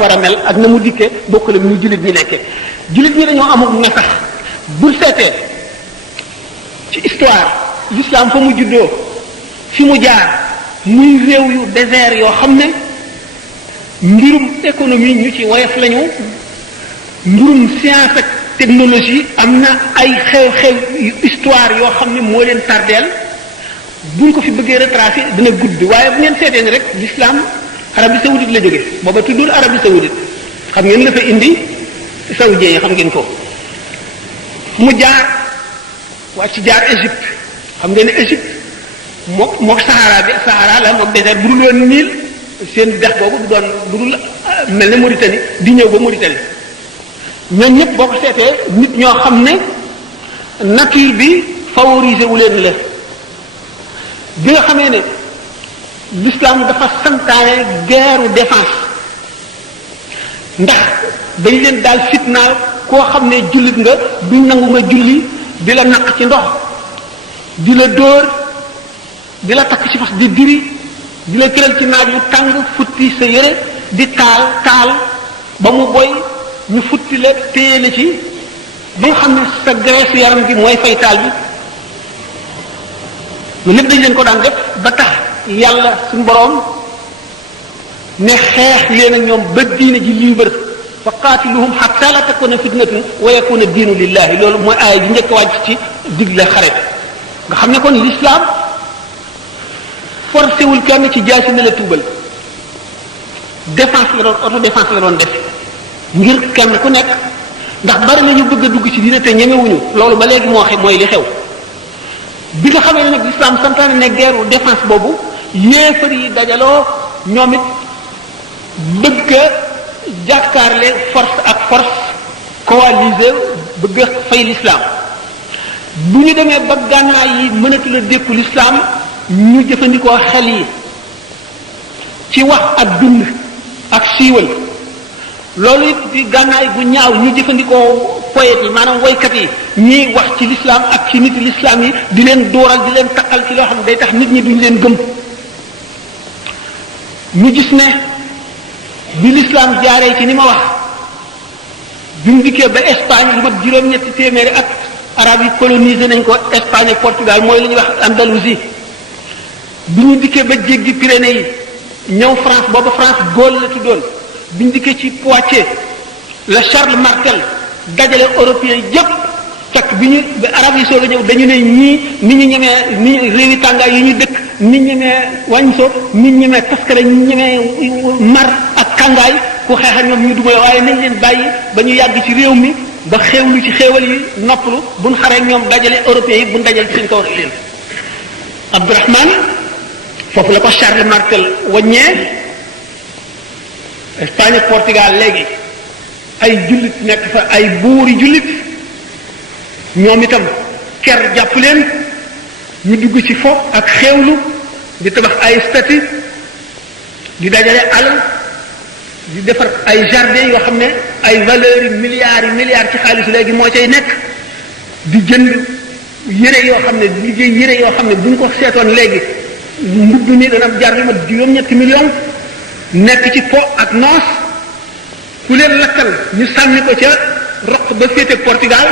war a mel ak na mu dikkee bokkul ak ñu jullit ñi nekkee jullit ñi dañoo amul na sax bul seetee ci histoire l'islam fa mu juddoo fi mu jaar muy réew yu désert yoo xam ne mbirum économie ñu ci woyof lañu mbirum science ak technologie am na ay xew-xew yu histoire yoo xam ne moo leen tardeel buñ ko fi bëggee retracer dina gudd waaye bu ngeen seetee ni rek l'islam Arabie saoudite la jóge booba tuddul Arabie saoudite xam ngeen la fa indi saoudien yi xam ngeen ko mu jaar wàcc jaar Égypte xam ngeen ne Égypte mook Sahara bi Sahara la mook désert bu dul woon Nil seen dex boobu du doon du dul mel ne Mauritanie di ñëw ba Mauritanie ñoom ñëpp boo ko seetee nit ñoo xam ne nature bi favoriser wu leen la bi nga xamee ne l'islam dafa santaane guerre défense ndax dañ leen daal fitnaal koo xam ne jullit nga duñ nangu nga julli di la naq ci ndox di la dóor di la takk ci fas di diri di la këral ci naaj yu tàng futti sa yére di taal ba mu boy ñu futti la téye la ci ba nga xam ne sa graisse yaram gi mooy fay taal bi lu lépp dañ leen ko daan def ba tax yàlla suñu boroom ne xeex leen ak ñoom ba diine ji libre fa qaatiluhum hatta la takuna fitnatun wa yakuna diinu lillahi loolu mooy aaya ji njëkk wàcc ci digle xare nga xam ne kon l'islam forcé wul kenn ci jaasi ne la tuubal défense la doon auto défense la doon def ngir kenn ku nekk ndax bari na ñu bëgg a dugg ci diine te ñemewuñu loolu ba léegi moo mooy li xew bi nga xamee ne nag l'islam santaane ne guerre défense boobu yéefar yi dajaloo ñoom it bëgg a jàkkaarle force ak force coalisée bëgg a fay l'islam bu ñu demee ba gànnaay yi mënatul a dékku l'islam ñu jëfandikoo xel yi ci wax ak dund ak siiwal loolu it di gànnaay bu ñaaw ñu jëfandikoo poètes yi maanaam woykat yi ñiy wax ci l'islam ak ci nit l'islam yi di leen dooral di leen taqal ci loo xam ne day tax nit ñi duñ leen gëm ñu gis ne bi l'islam jaaree ci ni ma wax bi mu dikkee ba Espagne lu mat juróom-ñetti téeméeri at arab yi colonisé nañ ko Espagne ak Portugal mooy li ñuy wax Andalousie bi ñu dikkee ba jéggi Pyrénées yi ñëw France booba France Gaule la tuddoon bi ñu dikkee ci Poitiers la Charles Martel dajale européens yépp fekk bi ñu ba arab yi soog a ñëw dañu ne ñii ni ñu ñemee ni réewi tàngaay yi ñu dëkk ni ñu ñemee wàññisoo ni ñu ñemee taskare ñu ñemee mar ak tàngaay ku xeex ak ñoom ñu dugale waaye nañ leen bàyyi ba ñu yàgg ci réew mi ba xewlu ci xéewal yi noppalu buñ xaree ñoom dajale européens yi buñ dajale ci seen kaw leen Abdourahman foofu la ko Charles Martel waññee Espagne Portugal léegi ay jullit nekk fa ay buuri jullit ñoom itam ker jàpp leen ñu dugg ci fo ak xéewlu di tabax ay statue di dajale alal di defar ay jardin yoo xam ne ay valeurs yi milliards ci xaalis léegi moo cay nekk di jënd yére yoo xam ne di liggéey yére yoo xam ne bu ñu ko seetoon léegi mbubb mi dana jar lu mat juróom-ñetti millions nekk ci po ak noos ku leen lakkal ñu sànni ko ca roq ba féete Portugal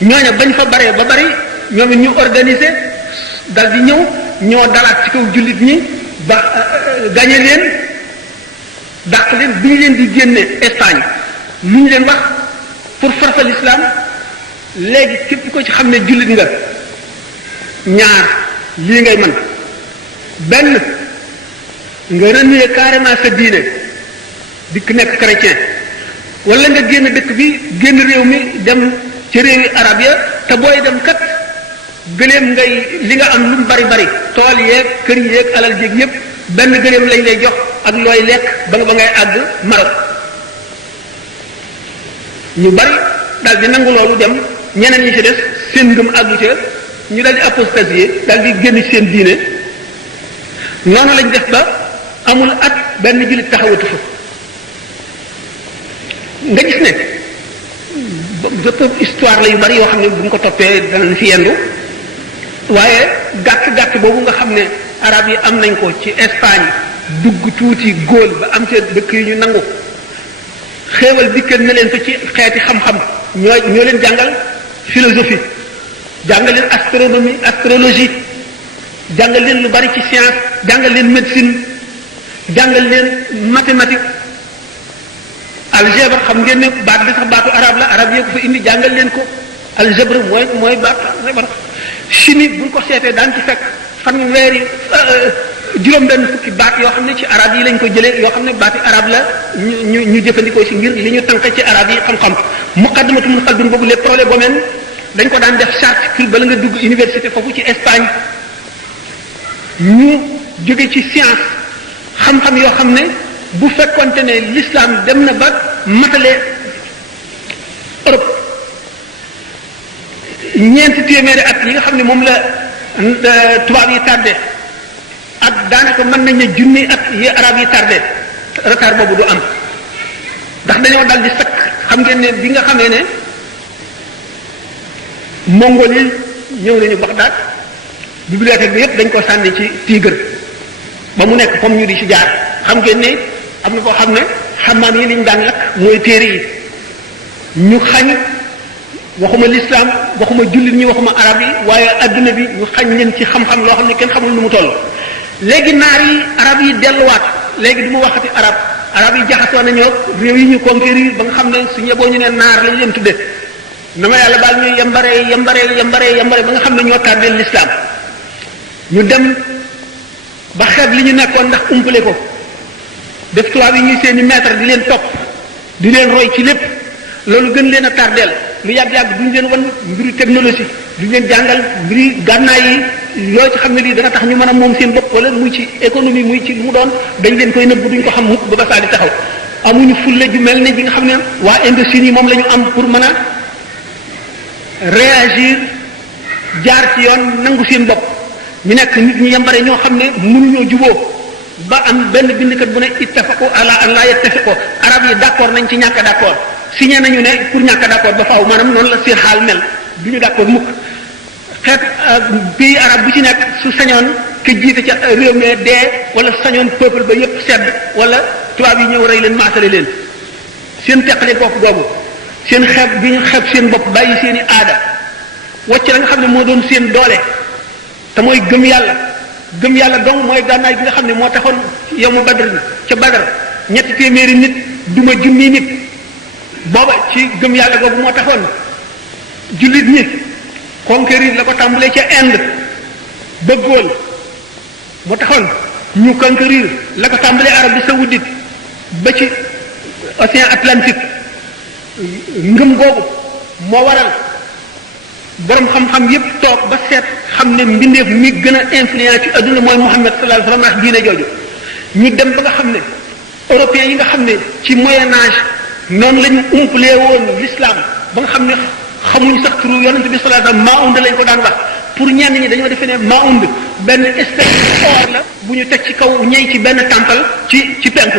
ñooña bañ fa baree ba bari ñoom it ñu organiser dal di ñëw ñoo dalaat ci kaw jullit ñi ba gañe leen dàq leen bi ñu leen di génne Espagne lu ñu leen wax pour farfa l'islam léegi képp ko ci xam ne jullit nga ñaar lii ngay mën benn nga renier carrément sa diine dikk nekk chrétien wala nga génn dëkk bi génn réew mi dem ci réewi arab ya te booy dem kat gëléem ngay li nga am lu mu bari tool yeeg kër yeeg alal jéeg yépp benn gëléem lañ lay jox ak looy lekk ba ngay àgg Maroc ñu bari daal di nangu loolu dem ñeneen ñi ci des seen ngëm àggu ca ñu daal di apostasier daal di génn ci seen diine noonu lañ def ba amul at benn jullit taxawatu fa nga gis ne bépp histoire la yu bari yoo xam ne bu ñu ko toppee danañ fi yendu waaye gàtt boobu nga xam ne arab yi am nañ ko ci Espagne dugg tuuti góol ba am ca dëkk yi ñu nangu xéewal dikkal na leen fa ci xeeti xam-xam ñoo leen jàngal philosophie jàngal leen astronomie astrologie jàngal leen lu bari ci science jàngal leen médecine jàngal leen mathématique algèbre xam ngeen ne baat bi sax baatu arabe la arabe yee ko fa indi jàngal leen ko algèbre mooy baatu algèbre chimie buñ ko seetee daan ci fekk fanweeri juróom-benn fukki baat yoo xam ne ci arab yi lañ ko jëlee yoo xam ne baati arab la ñu jëfandikoo si ngir li ñu tànk ci arab yi xam-xam muqaddamatu mun xaldun boobu les prolegomènes dañ ko daan def charte pour bala nga dugg université foofu ci Espagne ñu jóge ci science xam-xam yoo xam ne bu fekkonte ne l'islam dem na ba matale Europe ñeenti téeméeri at yi nga xam ne moom la tubaab yi tardé ak daanaka mën nañ ne junni at yi arab yi tardé retard boobu du am ndax dañoo dal di sakk xam ngeen ne bi nga xamee ne mongol yi ñëw nañu Bagdad bibliothèque bi yépp dañ ko sànni ci Tigre ba mu nekk comme ñu di ci jaar xam ngeen ne am na koo xam ne xamaan yi liñ daan lakk mooy téere yi ñu xañ waxuma l'islam waxuma jullit ñi waxuma arab yi waaye adduna bi ñu xañ leen ci xam-xam loo xam ne kenn xamul nu mu toll léegi naar yi arab yi delluwaat léegi du ma waxati arab yi jaxasoo nañoo réew yi ñu conquérir ba nga xam ne su ñeboo ñu ne naar lañ leen tudde na ma yàlla baal ñuy yambare ba nga xam ne ñoo tardeel l'islam ñu dem ba xeeb li ñu nekkoon ndax umpale ko def tubaab yi ñuy seeni maître di leen topp di leen roy ci lépp loolu gën leen a tardeel lu yàgg-yàgg duñ leen wan mbiru technologie duñ leen jàngal mbiri gànnaay yi loo ci xam ne lii dana tax ñu mën a moom seen bopp wala muy ci économie muy ci lu mu doon dañ leen koy nëbb duñ ko xam mukk ba ba saa di taxaw amuñu fulla ju mel ne ji nga xam ne waa Indochine yi moom la ñu am pour mën a réagir jaar ci yoon nangu seen bopp ñu nekk nit ñu yambare ñoo xam ne mënuñoo juboo ba am benn bindkat bu ne ittafaqu ala an la yattafiqu arab yi d'accord nañ ci ñàkk d'accord signé nañu ne pour ñàkk d'accord ba faaw maanaam noonu la seen xaal mel du ñu d'accord mukk xeet pays arabe bu ci nekk su sañoon ke jiite ca réew mi dee wala sañoon peuple ba yépp sedd wala tubaab yi ñëw rey leen maasale leen seen teqale kooku googu seen xeeb bi ñu xeeb seen bopp bàyyi seen i aada wàcc la nga xam ne moo doon seen doole te mooy gëm yàlla dong mooy gànnaay bi nga xam ne moo taxoon yow mu Badr ca Badr ñetti téeméeri nit duma junni nit booba ci gëm yàlla googu moo taxoon jullit ñi conquérir la ko tàmbalee ca Inde ba Gaule moo taxoon ñu conquérir la ko tàmbalee Arabie saoudite ba ci océan Atlantique ngëm googu moo waral borom xam-xam yépp toog ba seet xam ne mbindeef mi gën a influent ci adduna mooy Muhammad sallallahu alayhi wasallam diine jooju ñu dem ba nga xam ne européens yi nga xam ne ci moyen âge noonu la ñu umpalee woon l'islam ba nga xam ne xamuñu sax turu yonent bi sallallahu alayhi wasallam Maound lañ ko daan wax pour ñenn ñi dañoo defee ne Maound benn espèce or la bu ñu teg ci kaw ñey ci benn temple ci penk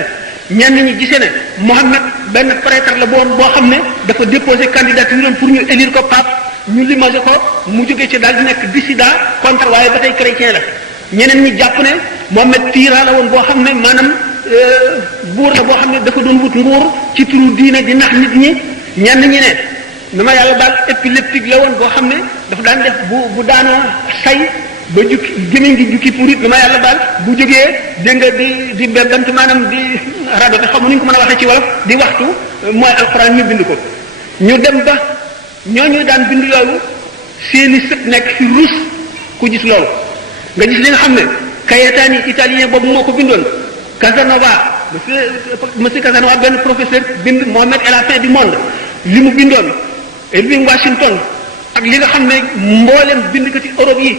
ñenn ñi gisee ne Mohammed benn prêtre la boo xam ne dafa déposé candidature pour ñu élire ko pape ñu limogé ko mu jógee ci daal di nekk dissident contre waaye ba tey chrétien la ñeneen ñi jàpp ne Mohammed tyran la woon boo xam ne maanaam buur la boo xam ne dafa doon wut nguur ci turu diine di nax nit ñi ñenn ñi ne dama yàlla daal épileptique la woon boo xam ne dafa daan def bu daanoo say ba jukki gémmiñ gi jukki pour it dama yàlla daal bu jógee dégg nga di bant maanaam di rajo bi xamu nuñ ko mën a waxee ci wolof di waxtu mooy alxuraan ñu bind ko ñu dem ba ñooñu daan bind loolu seeni sët nekk fi ruus ku gis loolu nga gis li nga xam ne Cayetani italien boobu moo ko bindoon Casanova monsieur Casanova benn professeur bind Mohammed et la fin du monde li mu bindoon Irving Washington ak li nga xam ne mboolem bind ko ci Europe yi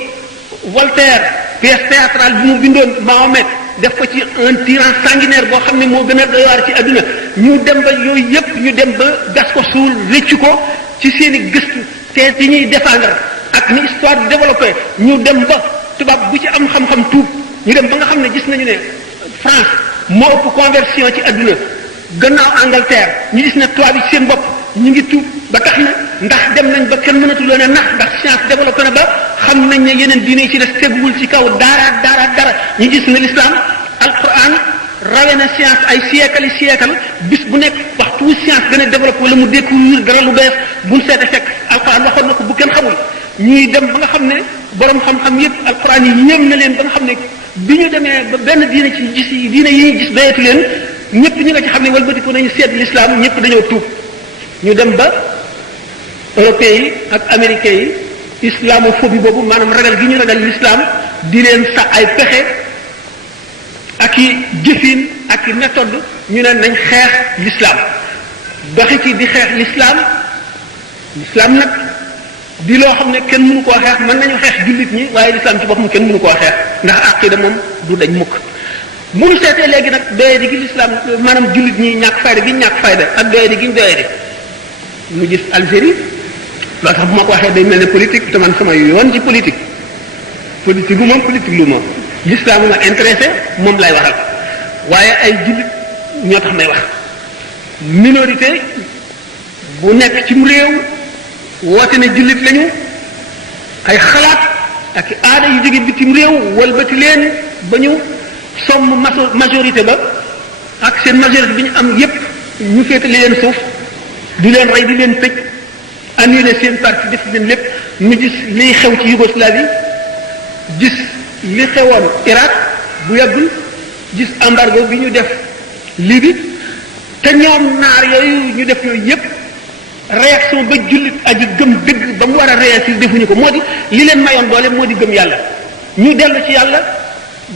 Voltaire pièce théâtrale bi mu bindoon Mahomet def ko ci un tyran sanguinaire boo xam ne moo gën a doy waar ci adduna ñu dem ba yooyu yépp ñu dem ba gas ko suul rëcc ko ci seen i gëstu te yi ñuy défendre ak ni histoire di développé ñu dem ba tubaab bu ci am xam-xam tuub ñu dem ba nga xam ne gis nañu ne France moo ëpp conversion ci adduna gannaaw Angleterre ñu gis ne tubaab yi seen bopp ñu ngi tuub ba tax na ndax dem nañ ba kenn mënatuloo ne ndax science développé na ba xam nañ ne yeneen diine yi ci des teguwul ci kaw dara ñu gis ne l'islam alquran rawe na science ay siècle bis bu nekk waxtu waxtu wu science gën a développé wala mu découvrir dara lu bees buñ seete fekk alquran waxoon na ko bu kenn xamul ñuy dem ba nga xam ne borom xam-xam yëpp alquran yi yéem na leen ba nga xam ne bi ñu demee ba benn diine ci gis yi diine yi gis doyatu leen ñëpp ñi nga ci xam ne walbatiku nañu seet l'islam ñëpp dañoo tuub ñu dem ba européens yi ak américains yi islamophobie boobu maanaam ragal gi ñu ragal l'islam di leen sax ay pexe ak i jëfin ak i méthode ñu ne nañ xeex l'islam doxi ci di xeex l'islam nag di loo xam ne kenn mënu koo xeex mën nañu xeex jullit ñi waaye l'islam ci boppam kenn mënu koo xeex ndax aqida moom du dañ mukk bu ñu seetee léegi nag doyadi gi l'islam maanaam jullit ñi ñàkk fayda gi ñàkk fayda ak doyadi gi ñu doyadi ñu gis Algérie loolu tax bu ma ko waxee day mel ne politique te man sama yoon ci politique gu moom politique lu moom l'islam ma intéressé moom lay waxal waaye ay jullit ñoo tax may wax minorité bu nekk ci réew woote ne jullit lañu ay xalaat ak aada yu jóge bitim réew walbati leen ba ñu somm majorité ba ak seen majorité bi ñu am yépp ñu féetali leen suuf di leen rey di leen tëj annulé seen parti def leen lépp ñu gis liy xew ci Yougoslavie gis li xewoon Irak bu yàggul gis embargo bi ñu def Libye te ñoom naar yooyu ñu def yooyu yépp réaction ba jullit aji gëm dëgg ba mu war a réagir defuñu ko moo di li leen mayoon doole moo di gëm yàlla ñu dellu ci yàlla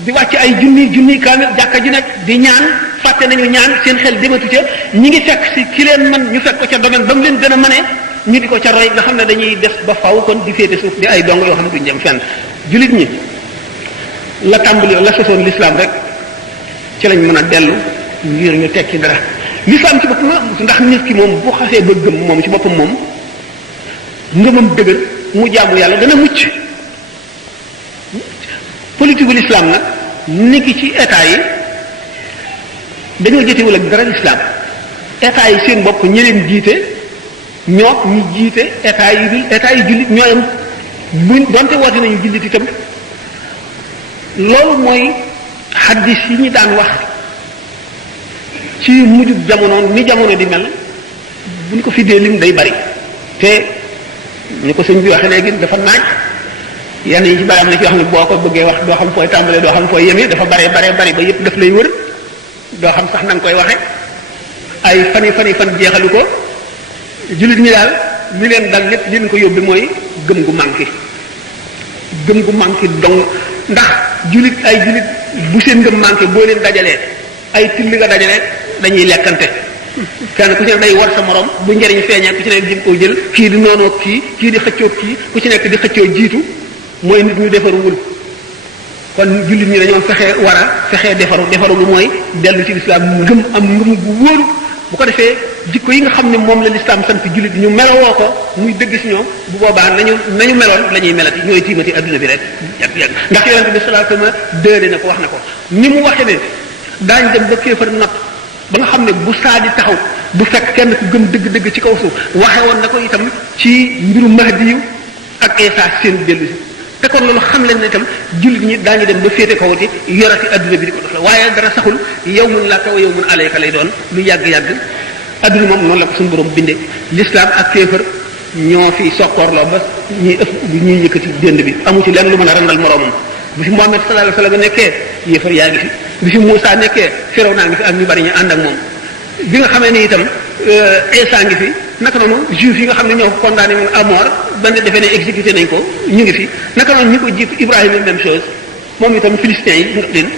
di wàcc ay junni kaamil jàkka ji nekk di ñaan fàtte nañu ñaan seen xel dematu ca ñi ngi fekk si ki leen mën ñu fekk ko ca domaine ba mu leen gën a mënee ñu di ko ca roy nga xam ne dañuy def ba faw kon di féete suuf di ay dong yoo xam ne duñ dem fenn jullit ñi la tàmbali la sosoon l'islam rek ci lañ mën a dellu ngir ñu tekki dara l'islam ci boppam ndax nit ki moom bu xasee ba gëm moom ci boppam moom ngëmam dëgër mu jaamu yàlla dana mucc politique gu l'islam nag niki ci état yi dañoo jotewul ak dara l'islam état yi seen bopp ñi leen jiite ñoo ñi jiite état yi dul état yi jullit ñooyam buñ donte woote nañu jullit itam loolu mooy xaddis yi ñu daan wax ci mujjug jamono ni jamono di mel buñ ko fi dee lim day bari te ni ko sëñ bi waxee léegi dafa naaj yenn yi ci bari am na ci yoo xam ne boo ko bëggee wax doo xam fooy tàmbalee doo xam fooy yemee dafa bari ba yépp daf lay wër doo xam sax na nga koy waxe ay fan jeexalu ko jullit ñi daal li leen dal lépp li leen ko yóbbi mooy gëm gu manqué dong ndax jullit bu seen ngëm manqué boo leen dajalee ay till nga dajalee dañuy lekkante kenn ku ci ne day war sa morom bu njëriñ feeñee ku ci nekk jëm koo jël kii di noonoo kii di xëccoo kii ku ci nekk di xëccoo jiitu mooy nit ñu defaruwul kon jullit ñi dañoo fexee defaru lu mooy dellu ci lislaam am ngëm bu wóoru bu ko defee jikko yi nga xam ne moom la lislaam sant jullit ñu melowoo ko muy dëgg si ñoom bu boobaa nañu meloon la ñuy melati ñooy tiimati adduna bi rek yàgg ndax yonente bi sallallahu alayhi wasallam dële na ko wax na ko ni mu waxe ne daañ dem ba kéefar not ba nga xam ne bu saa di taxaw bu fekk kenn ku gëm dëgg-dëgg ci kaw suuf waxe woon na ko itam ci mbiru Mahdi yu ak Isa seen dellu si te kon loolu xam leen ne itam jullit ñi daañu dem ba féete kawati yorati adduna bi di ko dox la waaye dara saxul yawmun laka wa yawmun alayka lay doon lu yàgg-yàgg adduna moom noonu la ko suñu borom bindee l'islam ak kéefar ñoo fi sokkoorloo ba ñuy yëkkati dënd bi amu ci lenn lu mën a randal moroomam bi fi Muhammad sallallahu alayhi wasallam nekkee yéefar yaa ngi fi bi fi Muusa nekkee Firawna ngi fi ak ñu bari ñu ànd ak moom bi nga xamee ni itam Isa ngi fi naka noonu juif yi nga xam ne ñoo ko condamné woon à mort ba ne defee ne exécuté nañ ko ñu ngi fi naka noonu ñi ko jiitu Ibrahima même chose moom itam philistins yi nga leen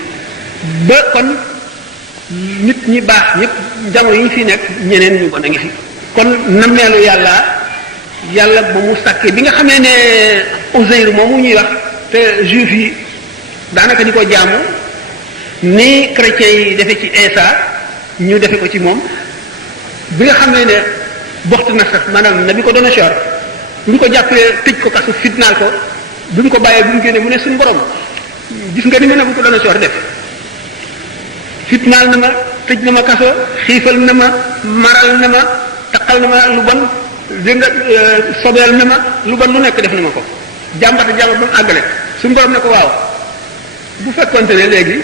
ba kon nit ñi baax ñëpp jamono yi ñu fi nekk ñeneen ñu bon a ngi fi kon nammeelu yàlla ba mu sàkkee bi nga xamee ne Uzayr moomu ñuy wax te juif yi daanaka di ko jaamu ni chrétiens yi defe ci Isa ñu defe ko ci moom bi nga xam ne boxtu na sax maanaam na bi ko doon sor bu ñu ko jàppee tëj ko kasu fitnaal ko bu ñu ko bàyyee bu ñu génnee mu ne suñu borom gis nga ni mu ne bu ko doon sor def fitnaal na ma tëj na ma kaso xiifal na ma maral na ma taqal na ma lu bon dégg nga sobeel na ma lu bon lu nekk def na ma ko jàmbat ba mu àggale suñu borom ne ko waaw bu fekkonte ne léegi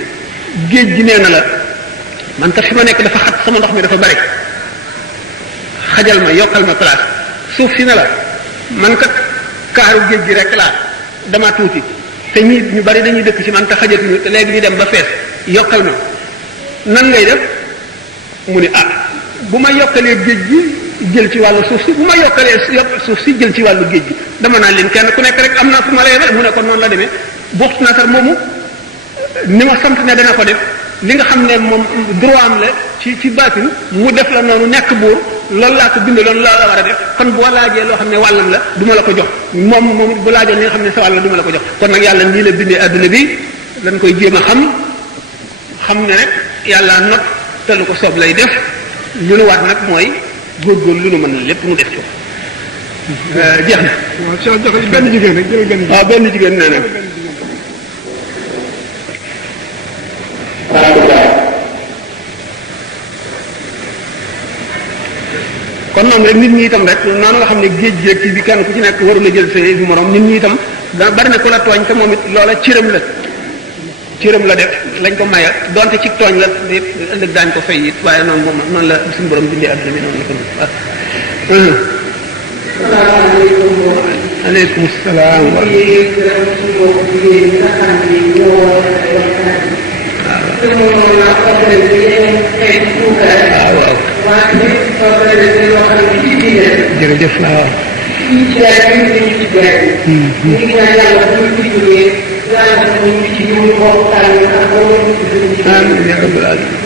géej gi nee na la man kat fi ma nekk dafa xat sama ndox mi dafa bari xajal ma yokkal ma place suuf si ne la man kat kaaru géej gi rek laa dama tuuti te ñu bari dañuy dëkk ci man te xajatuñu te léegi ñu dem ba fees yokkal ma nan ngay def mu ne bu ma yokkalee géej gi jël ci wàllu suuf si bu ma yokkalee suuf si jël ci wàllu géej gi dama naan leen kenn ku nekk rek am na fu ma lay def mu ne kon noonu la demee buxt nasar moomu ni ma sant ne dana ko def li nga xam ne moom droit am la ci baatin mu def la noonu nekk buur loolu laa ko bind loolu la war a def kon boo laajee loo xam ne wàllam la du ma la ko jox moom bu laajoon li nga xam ne sa wàll la du ma la ko jox kon nag yàlla nii la bindee adduna bi dañ koy jéem a xam ne rek yàlla not te lu ko soob lay def lu nu waat nag mooy góorgóorlu lu nu mën lépp mu def ko jeex na. waaw Cheikh joxe benn jigéen rek jël benn jigéen. waaw benn jigéen nee na. kon noonu rek nit ñi itam rek noonu nga xam ne géej gi rek ci bi kenn ku ci nekk warula jël sa morom nit ñi itam da bari na ku la tooñ te moom it loola cëram la def lañ ko maye donte ci tooñ la ëllëg daañ ko fay it waaye noonu moom noonu la suñu borom bindee adduna bi noonu la ko def. aleykum salaam wa jërëjëf waaw. amiin yaa rabbal aalamiin.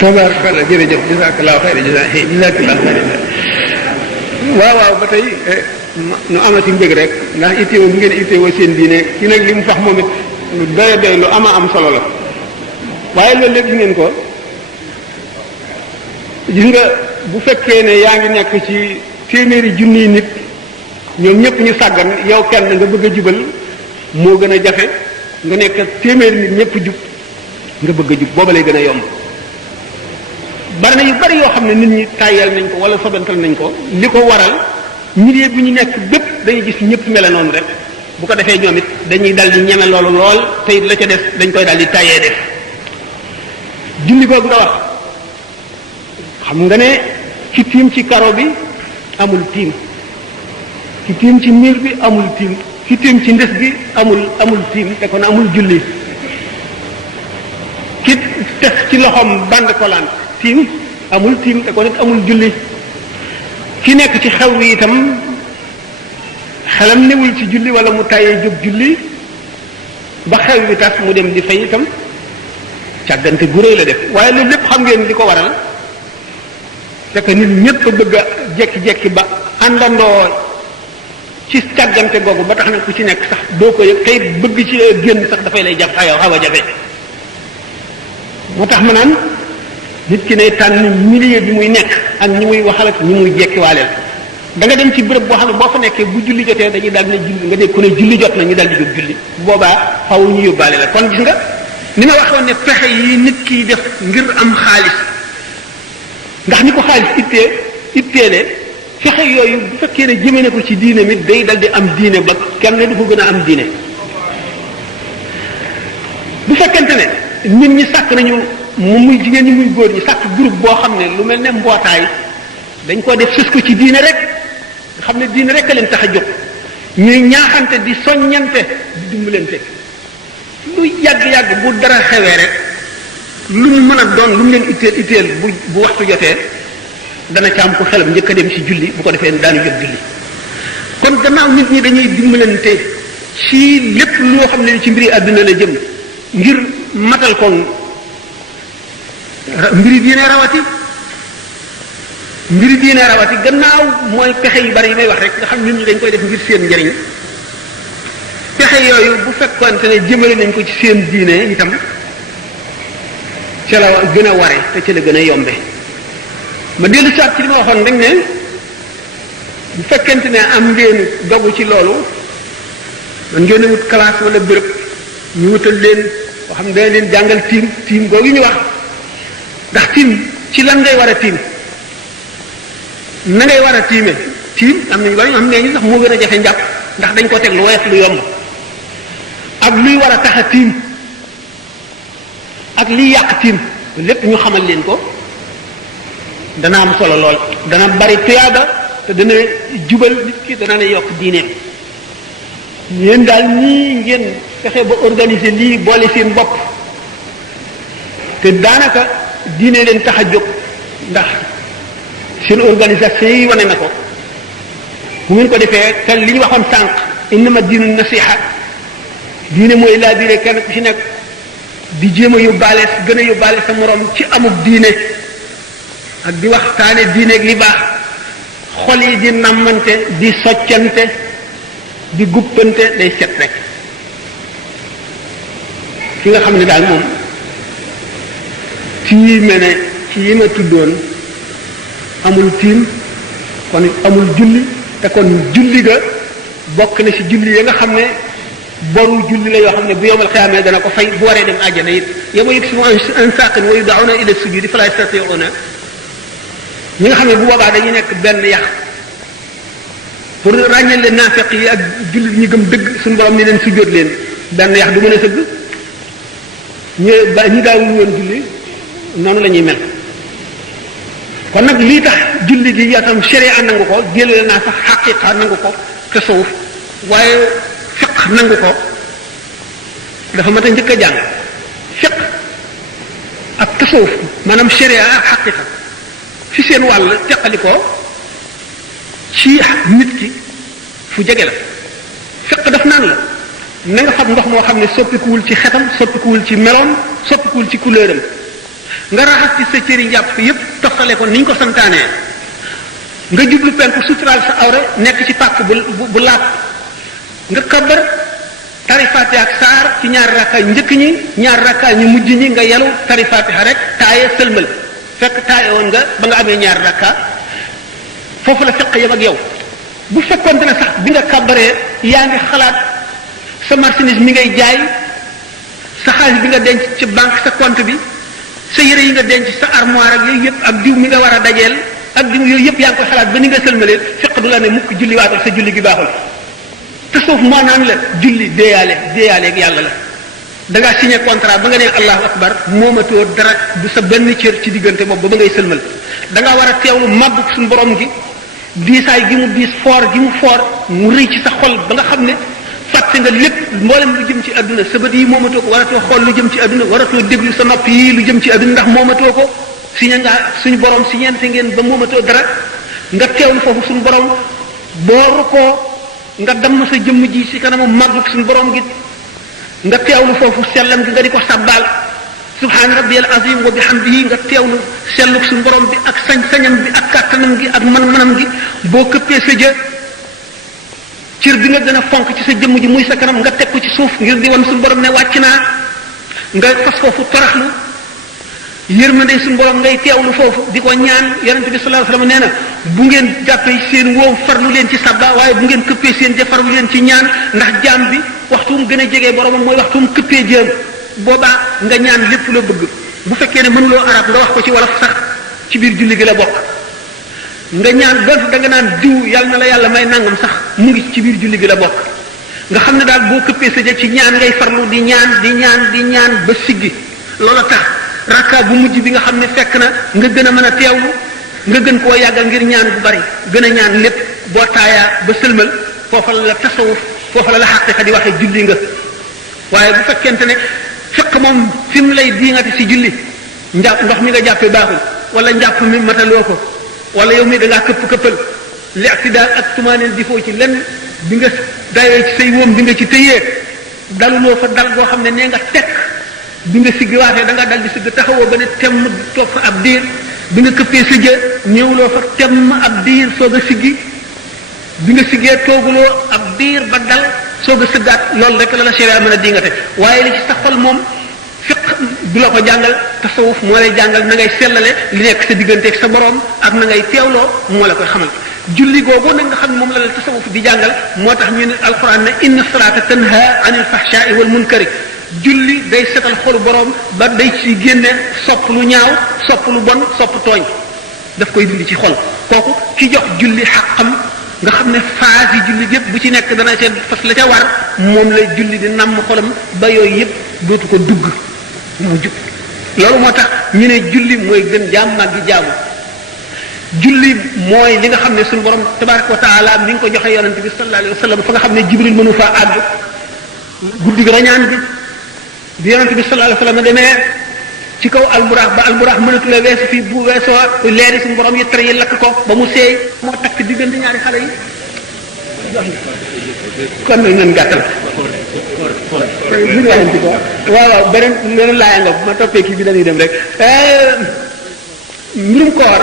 tabaarkalla jërëjëf jazaakallaahu xayran jazaakallaahu xayran waaw ba tey nu amati mbég rek ndax itteewoo bu ngeen itteewoo seen diine ki nag li mu fax moom it lu doy doy lu am solo la waaye loolu lépp ngeen ko gis nga bu fekkee ne yaa ngi nekk ci téeméeri junniy nit ñoom ñëpp ñu sàggan yow kenn nga bëgg a jubal moo gën a jafe nga nekk téeméeri nit ñëpp jub nga bëgg a jub booba lay gën a yomb bari na yu bari yoo xam ne nit ñi tàyyal nañ ko wala sobantal nañ ko li ko waral milieu bu ñu nekk bépp dañuy gis ñëpp mel noonu rek bu ko defee ñoom it dañuy dal di ñeme loolu lool te it la ca des dañ koy dal di tàyyee def julli googu nga wax xam nga ne ki tiim ci karo bi amul tiim ki tiim ci miir bi amul tiim ki tiim ci ndes bi amul tiim te kon amul julli ki teg ci loxoom band kolaan tiim amul tiim te kon it amul julli ki nekk ci xew wi itam xelam newul ci julli wala mu tàyyee jóg julli ba xew wi tas mu dem di fay itam càggante gu réy la def waaye loolu lépp xam ngeen li ko waral c'est que nit ñëpp bëgg a jekki-jekki ba àndandoo ci càggante googu ba tax na ku ci nekk sax doo ko yëg tey bëgg ci génn sax dafay lay jàpp xaw a jafe moo tax ma naan nit ki ne tànn milieu bi muy nekk ak ñi muy waxal ak ñi muy jekkiwaaleel da nga dem ci béréb boo xam ne boo fa nekkee bu julli jotee dañuy daal ne julli nga dégg ku ne julli jot na ñu daal di jóg julli boobaa xaw ñu yóbbaale la kon gis nga ni ma waxoon ne pexe yi nit kiy def ngir am xaalis ndax ni ko xaalis itteele fexe yooyu bu fekkee ne jëmee na ko ci diine mi day dal di am diine ba kenn du ko gën a am diine bu fekkente ne nit ñi sàkk nañu mu muy jigéen ñi muy góor ñi sàkk groupe boo xam ne lu mel ne mbootaay dañ ko def sës ko ci diine rek nga xam ne diine rek a leen tax a jóg ñuy ñaaxante di soññante di dimbalante lu yàgg-yàgg bu dara xewee rek lu mu mën a doon lu mu leen itteel bu waxtu jotee dana ca am ko xelam njëkk a dem ci julli bu ko defee daanu jot julli kon gannaaw nit ñi dañuy dimbalante ci lépp loo xam ne ci mbiri àdduna la jëm ngir matal ko mbiri diine rawati gannaaw mooy pexe yu bari yi may wax rek nga xam nit ñi dañ koy def ngir seen njëriñ pexe yooyu bu fekkoonte ne jëmale nañ ko ci seen diine itam ca la gën a ware te ca la gën a yombe ma dellu saat ci li ma waxoon rek ne bu fekkente ne am ngeen dogu ci loolu man ngeen wut classe wala béréb ñu wutal leen boo xam ne dana leen jàngal tiim googu ñu wax ndax tiim ci lan ngay war a tiim na ngay war a tiime tiim am nañu bari ñoo xam ne ñu sax moo gën a jafe njàpp ndax dañ ko teg lu woyof lu yomb ak luy war a tax a tiim ak liy yàq tiim lépp ñu xamal leen ko dana am solo lool dana bari tuyaaba te dana jubal nit ki dana ne yokk diineem yéen daal ñii ngeen fexe ba organiser lii boole seen bopp te daanaka diine leen tax a jóg ndax seen organisation yi wane na ko bu ngeen ko defee te li ñu waxoon sànq innama diinu nasiha diine mooy laa biire kenn ku ci nekk di jéem a yóbbaale gën a yóbbaale sa morom ci amuk diine ak di waxtaane diine ak li baax xol yi di nammante di soccante di guppante day set rek ki nga xam ne daal moom tiime ne ci yi ma tuddoon amul tiim kon amul julli te kon julli ga bokk na ci julli ya nga xam ne boru julli la yoo xam ne bu yowmal xiyaamee dana ko fay bu waree dem àjjana it yama yëg si an saqin wa yud'una ila sujudi fala yastati'una ñi nga xam ne bu boobaa dañuy nekk benn yax pour ràññal leen naafeq yi ak jullit ñi gëm dëgg suñu borom ni leen sujjóot leen benn yax du mën a sëgg ñi daawul woon julli noonu la ñuy mel kon nag lii tax julli gi yatam sharia nangu ko jëlee naa sax xaqiqa nangu ko tasawuf waaye fiq nangu ko dafa mat a njëkk a jàng fiq ak tasawuf maanaam sharia ak xaqiqa fi seen wàll teqali ko ci nit ki fu jege la fiq daf naan la na nga xam ndox moo xam ne soppikuwul ci xetam soppikuwul ci meloom soppikuwul ci couleuram nga raxas ci sa cëri njàpp yépp toftale ko ni ñu ko santaanee nga jublu penku suturaal sa awra nekk ci pàkk bu laab nga kabar tari fatiha ak saar ci ñaari rakka njëkk ñi ñaari rakka ñu mujj ñi nga yelu tari fatiha rek taaye sëlmal fekk taaye woon nga ba nga amee ñaari rakka foofu la fekk yam ak yow bu fekkonte ne sax bi nga kabaree yaa ngi xalaat sa marchandise mi ngay jaay sa xaalis bi nga denc ci banque sa compte bi sa yére yi nga denc sa armoire ak yooyu yëpp ak diw mi nga war a dajeel ak diw yooyu yëpp yaa ngi koy xalaat ba ni nga sëlmalee fekk du la ne mukk julli waatal sa julli gi baaxul te suuf moo naan la julli déeyaale ak yàlla la da ngaa signé contrat ba nga nee allahu akbar moomatoo dara du sa benn cër ci diggante boobu ba ngay sëlmal da ngaa war a teewlu màggu suñu borom gi diisaay gi mu diis foor gi mu foor mu rëy ci sa xol ba nga xam ne fàtte nga lépp mboolem lu jëm ci àdduna sa bët yi moomatoo ko waratoo xool lu jëm ci àdduna waratoo déglu sa nopp yi lu jëm ci àdduna ndax moomatoo ko signé nga suñu borom signente ngeen ba moomatoo dara nga teewlu foofu suñu borom booru ko nga damm sa jëmm ji ci kanamu màggu suñu borom gi nga teewlu foofu sellam gi nga di ko sàbbaal subhaana rabbiyal azim wa bihamdihi nga teewlu sellu suñu borom bi ak sañ-sañam bi ak kàttanam gi ak man-manam gi boo këppee sa jë cër bi nga gën a fonk ci sa jëmm ji muy sa kanam nga teg ko ci suuf ngir di wan suñu borom ne wàcc naa nga fas foofu toraxlu yërmande suñu borom ngay teewlu foofu di ko ñaan yonente bi sallallahu alayhi wasallam nee na bu ngeen jàppee seen wóom farlu leen ci sabba waaye bu ngeen këppee seen jë farlu leen ci ñaan ndax jaam bi waxtu mu gën a jegee boromam mooy waxtu mu këppee jëm boobaa nga ñaan lépp loo bëgg bu fekkee ne mënuloo arab nga wax ko ci wolof sax ci biir julli gi la bokk nga ñaan donte da nga naan diw yàlla na la yàlla may nangam sax mu ngi ci biir julli gi la bokk nga xam ne daal boo këppee sa jë ci ñaan ngay farlu di ñaan ba siggi loola tax rakka bu mujj bi nga xam ne fekk na nga gën a mën a teewlu nga gën koo yàggal ngir ñaan bu bari gën a ñaan lépp boo taayaa ba sëlmal foofa la tasawuf foofa la xaqiqa di waxee julli nga waaye bu fekkente ne fekk moom fi mu lay diingati si julli njàpp ndox mi nga jàppee baaxul wala njàpp mi mataloo ko wala yow mi da ngaa këppal li'tidaal ak tumaaneel di foo ci lenn bi nga dayoo ci say wóom bi nga ci tëyee daluloo fa dal goo xam ne nee nga tekk bi nga siggi waatee da nga dal di sigg taxawoo ba ne temm toog fa ab diir bi nga këppee sa jë ñëwloo fa temm ab diir soog a siggi bi nga siggee tooguloo ab diir ba dal soog a sëggaat loolu rek la la sharia mën a dingate waaye li ci sa xol moom fiq du la ko jàngal tasawuf moo lay jàngal na ngay sellale li nekk sa digganteeg sa borom ak na ngay teewloo moo la koy xamal julli googu nag nga xam ne moom la la tasawuf di jàngal moo tax ñu ne alquran ne inna salata tanha anil fahsha'i wal munkari julli day setal xolu borom ba day ci génne sopp lu ñaaw sopp lu bon sopp tooñ daf koy dindi ci xol kooku ki jox julli xaqam nga xam ne phase yi julli yëpp bu ci nekk dana ca fas la ca war moom la julli di namm xolam ba yooyu yëpp dootu ko dugg mu jub loolu moo tax ñu ne julli mooy gën jaam màggi jaamu julli mooy li nga xam ne suñu borom tabaraka wa taala mi ngi ko joxe yonente bi sallallahu alayhi wa sallam fa nga xam ne jibril mënu faa àgg guddi gi rañaan bi yonente bi sallallahu alayhi wa sallam demee ci kaw alburaax ba alburaax mënatu la weesu fii bu weesoo leeri suñu borom yi tar yi lakk ko ba mu seey moo takk diggante ñaari xale yi kon nag ngeen gàttal buñu waxanti ko waaw beneen laaya nga ma toppee kii bi dañuy dem rek mbirum koor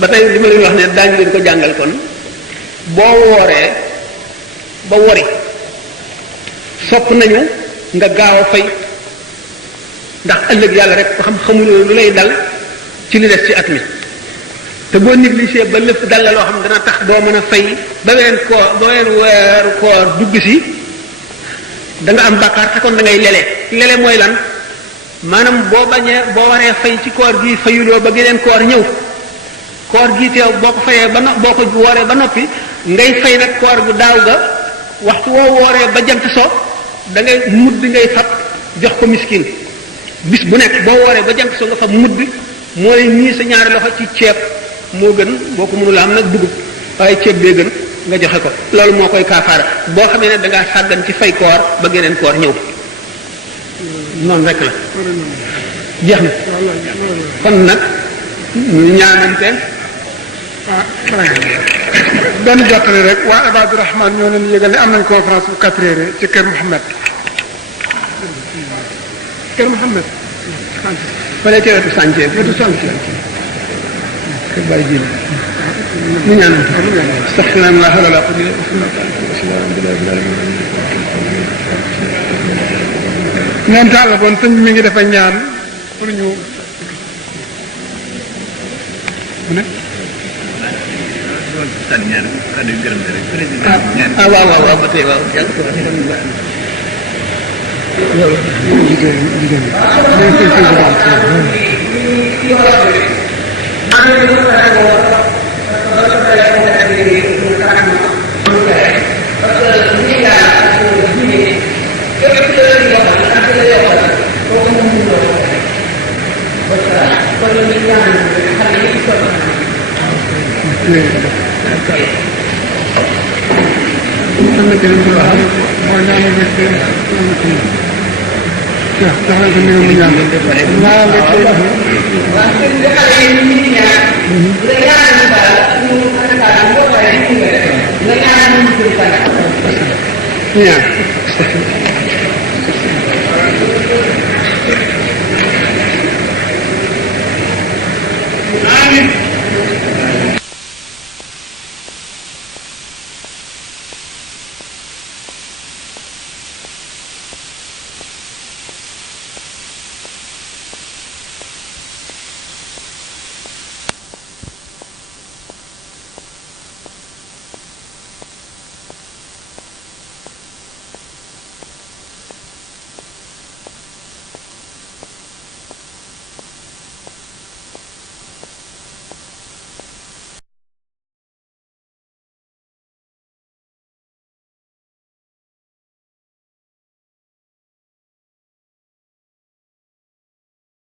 ba tey li ma leen wax ne daañu leen ko jàngal kon boo wooree ba wori sopp nañu nga gaaw a fay ndax ëllëg yàlla rek ko xam xamuloo lu lay dal ci li des ci at mi te boo négligé ba lépp dal la loo xam dana tax doo mën a fay ba weneen weeru koor dugg si da nga am bàkkaar te kon da ngay lele mooy lan maanaam boo waree fay ci koor gi fayuloo ba geneen koor ñëw koor gi teew boo ko fayee boo ko wooree ba noppi ngay fay nag koor gu daaw ga waxtu woo wooree ba jant so da ngay mudd ngay fab jox ko miskin bis bu nekk boo wooree ba jant so nga fab mudd mooy ñii sa ñaari loxo ci ceeb moo gën boo ko mënula am nag dugub waaye ceeb bee gën nga joxe ko loolu moo koy kaafaara boo xamee ne da ngaa sàggan ci fay koor ba geneen koor ñëw noonu rek la jeex na kon nag ñu ñaanante benn jottali rek waa Ibadu Rahman ñoo leen yëgal ne am nañ conférence bu 4 heures ci kër Mouhamed fële ca wetu sànce kër Baye Jili ñu ñaanante astaghfirullah la la neen taal bon sëñ mi ngi dafa ñaan pour ñu ne waaw ba tey waaw jigéen Yeah.